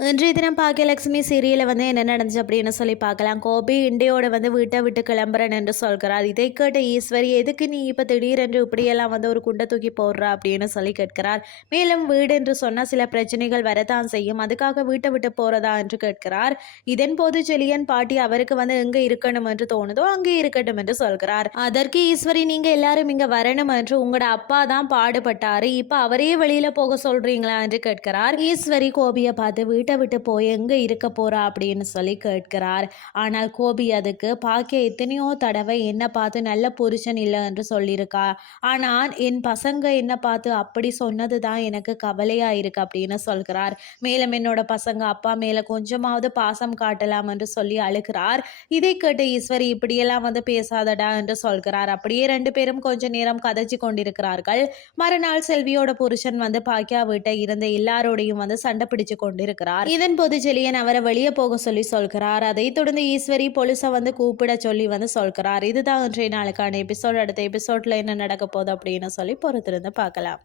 இன்றைய தினம் பாக்கியலட்சுமி சீரியலில் வந்து என்ன நடந்துச்சு அப்படின்னு சொல்லி பார்க்கலாம். கோபி இண்டியோட வந்து வீட்டை விட்டு கிளம்புறேன் என்று சொல்கிறார். இதை கேட்ட ஈஸ்வரி எதுக்கு நீ இப்போ திடீரென்று இப்படியெல்லாம் வந்து ஒரு குண்டை தூக்கி போடுறா? அப்படின்னு சொல்லி கேட்கிறார். மேலும் வீடு என்று சொன்னால் சில பிரச்சனைகள் வரத்தான் செய்யும். அதுக்காக வீட்டை விட்டு போகிறதா என்று கேட்கிறார். இதன் போது செலியன் பாட்டி அவருக்கு வந்து எங்கே இருக்கணும் என்று தோணுதோ அங்கே இருக்கட்டும் என்று சொல்கிறார். அதற்கு ஈஸ்வரி நீங்கள் எல்லாரும் இங்கே வரணும் என்று உங்களோட அப்பா தான் பாடுபட்டாரு. இப்போ அவரே வெளியில் போக சொல்கிறீங்களா என்று கேட்கிறார். ஈஸ்வரி கோபியை பார்த்து வீட்டை விட்டு போய் எங்கே இருக்க போறா அப்படின்னு சொல்லி கேட்கிறார். ஆனால் கோபி அதுக்கு பாக்கிய எத்தனையோ தடவை என்னை பார்த்து நல்ல புருஷன் இல்லை என்று சொல்லியிருக்கா. ஆனால் என் பசங்க என்னை பார்த்து அப்படி சொன்னது தான் எனக்கு கவலையா இருக்கு அப்படின்னு சொல்கிறார். மேலும் என்னோட பசங்க அப்பா மேல கொஞ்சமாவது பாசம் காட்டலாம் என்று சொல்லி அழுகிறார். இதை கேட்டு ஈஸ்வரி இப்படியெல்லாம் வந்து பேசாதடா என்று சொல்கிறார். அப்படியே ரெண்டு பேரும் கொஞ்ச நேரம் கதைச்சு கொண்டிருக்கிறார்கள். மறுநாள் செல்வியோட புருஷன் வந்து பாக்கியா வீட்டை இருந்த எல்லாரோடையும் வந்து சண்டை பிடிச்சு கொண்டிருக்கிறார். இதன் போது ஜெலியன் அவரை வெளியே போக சொல்லி சொல்கிறார். அதைத் தொடர்ந்து ஈஸ்வரி போலீஸை வந்து கூப்பிட சொல்லி வந்து சொல்கிறார். இதுதான் இன்றைய நாளுக்கான எபிசோட். அடுத்த எபிசோட்ல என்ன நடக்க போகுது அப்படின்னு சொல்லி பொறுத்திருந்து பார்க்கலாம்.